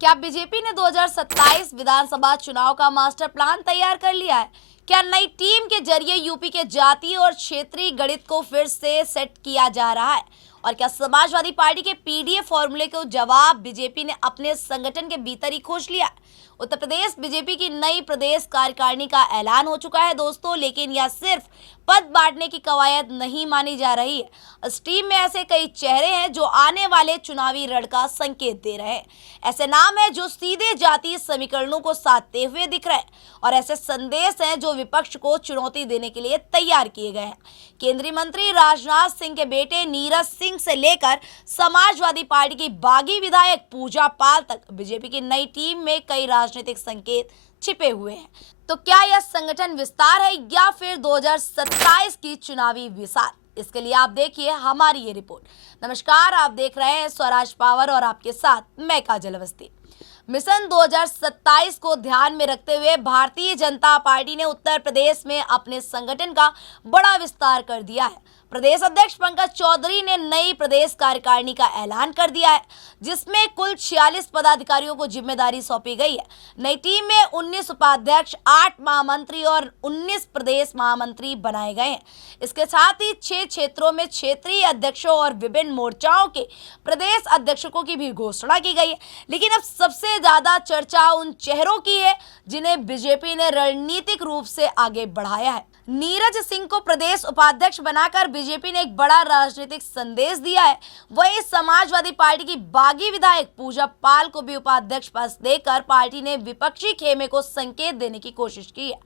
क्या बीजेपी ने 2027 विधानसभा चुनाव का मास्टर प्लान तैयार कर लिया है? क्या नई टीम के जरिए यूपी के जातीय और क्षेत्रीय गणित को फिर से सेट किया जा रहा है? और क्या समाजवादी पार्टी के पीडीए फॉर्मूले को जवाब बीजेपी ने अपने संगठन के भीतर ही खोज लिया? उत्तर प्रदेश बीजेपी की नई प्रदेश कार्यकारिणी का ऐलान हो चुका है दोस्तों, लेकिन यह सिर्फ पद बांटने की कवायद नहीं मानी जा रही है। इस टीम में ऐसे कई चेहरे हैं जो आने वाले चुनावी रण का संकेत दे रहे हैं। ऐसे नाम हैं जो सीधे जातीय समीकरणों को साधते हुए दिख रहे हैं और ऐसे संदेश हैं जो विपक्ष को चुनौती देने के लिए तैयार किए गए हैं। केंद्रीय मंत्री राजनाथ सिंह के बेटे नीरज सिंह से लेकर समाजवादी पार्टी की बागी विधायक पूजा पाल तक बीजेपी की नई टीम में कई राजनीतिक संकेत छिपे हुए हैं। तो क्या यह संगठन विस्तार है या फिर 2027 की चुनावी विसार? इसके लिए आप देखिए हमारी ये रिपोर्ट। नमस्कार, आप देख रहे हैं स्वराज पावर और आपके साथ मैं काजल अवस्थी। मिशन 2027 को ध्यान में रखते हुए भारतीय जनता पार्टी ने उत्तर प्रदेश में अपने संगठन का बड़ा विस्तार कर दिया है। प्रदेश अध्यक्ष पंकज चौधरी ने नई प्रदेश कार्यकारिणी का ऐलान कर दिया है, जिसमें कुल 46 पदाधिकारियों को जिम्मेदारी सौंपी गई है। नई टीम में 19 उपाध्यक्ष, 8 महामंत्री और 19 प्रदेश महामंत्री बनाए गए हैं। इसके साथ ही 6 क्षेत्रों में क्षेत्रीय अध्यक्षों और विभिन्न मोर्चाओं के प्रदेश अध्यक्षों की भी घोषणा की गई है। लेकिन अब सबसे ज्यादा चर्चा उन चेहरों की है जिन्हें बीजेपी ने रणनीतिक रूप से आगे बढ़ाया है। नीरज सिंह को प्रदेश उपाध्यक्ष बनाकर बीजेपी ने एक बड़ा राजनीतिक संदेश दिया है। वहीं समाजवादी पार्टी की बागी विधायक पूजा पाल को भी उपाध्यक्ष पद देकर पार्टी ने विपक्षी खेमे को संकेत देने की कोशिश की है।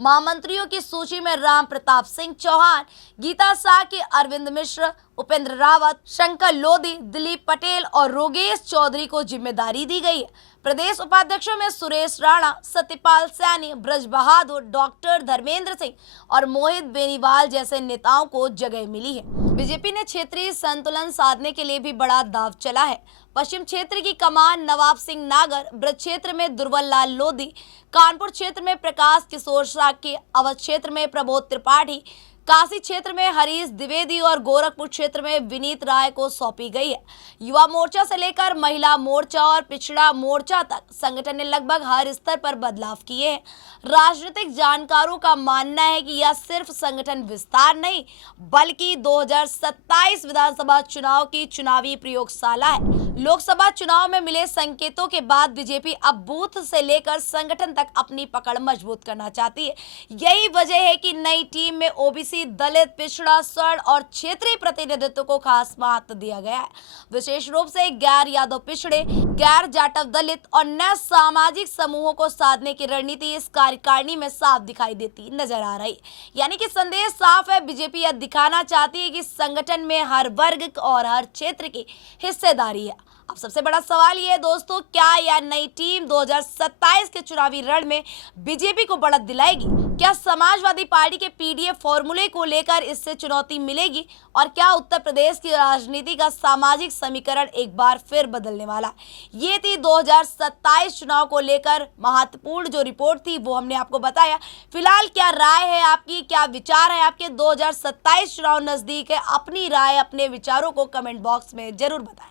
महामंत्रियों की सूची में राम प्रताप सिंह चौहान, गीता साकी, अरविंद मिश्र, उपेंद्र रावत, शंकर लोधी, दिलीप पटेल और रोगेश चौधरी को जिम्मेदारी दी गई है। प्रदेश उपाध्यक्षों में सुरेश राणा, सत्यपाल सैनी, ब्रज बहादुर, डॉक्टर धर्मेंद्र सिंह और मोहित बेनीवाल जैसे नेताओं को जगह मिली है। बीजेपी ने क्षेत्रीय संतुलन साधने के लिए भी बड़ा दांव चला है। पश्चिम क्षेत्र की कमान नवाब सिंह नागर, ब्रज क्षेत्र में दुर्बल लाल लोधी, कानपुर क्षेत्र में प्रकाश किशोर साकी, अवध क्षेत्र में प्रबोध त्रिपाठी, काशी क्षेत्र में हरीश द्विवेदी और गोरखपुर क्षेत्र में विनीत राय को सौंपी गई है। युवा मोर्चा से लेकर महिला मोर्चा और पिछड़ा मोर्चा तक संगठन ने लगभग हर स्तर पर बदलाव किए हैं। राजनीतिक जानकारों का मानना है कि यह सिर्फ संगठन विस्तार नहीं, बल्कि 2027 विधानसभा चुनाव की चुनावी प्रयोगशाला है। लोकसभा चुनाव में मिले संकेतों के बाद बीजेपी अब बूथ से लेकर संगठन तक अपनी पकड़ मजबूत करना चाहती है। यही वजह है कि नई टीम में ओबीसी, दलित, पिछड़ा, स्वर्ण और क्षेत्रीय प्रतिनिधित्व को खास महत्व दिया गया है। विशेष रूप से गैर यादव पिछड़े, गैर जाटव दलित और नए सामाजिक समूहों को साधने की रणनीति इस कार्यकारिणी में साफ दिखाई देती नजर आ रही। यानी कि संदेश साफ है, बीजेपी यह दिखाना चाहती है कि संगठन में हर वर्ग और हर क्षेत्र की हिस्सेदारी है। अब सबसे बड़ा सवाल ये है दोस्तों, क्या यह नई टीम 2027 के चुनावी रण में बीजेपी को बढ़त दिलाएगी? क्या समाजवादी पार्टी के पीडीए फॉर्मूले को लेकर इससे चुनौती मिलेगी? और क्या उत्तर प्रदेश की राजनीति का सामाजिक समीकरण एक बार फिर बदलने वाला? ये थी 2027 चुनाव को लेकर महत्वपूर्ण जो रिपोर्ट थी, वो हमने आपको बताया। फिलहाल क्या राय है आपकी, क्या विचार है आपके? 2027 चुनाव नजदीक है, अपनी राय, अपने विचारों को कमेंट बॉक्स में जरूर बताएं।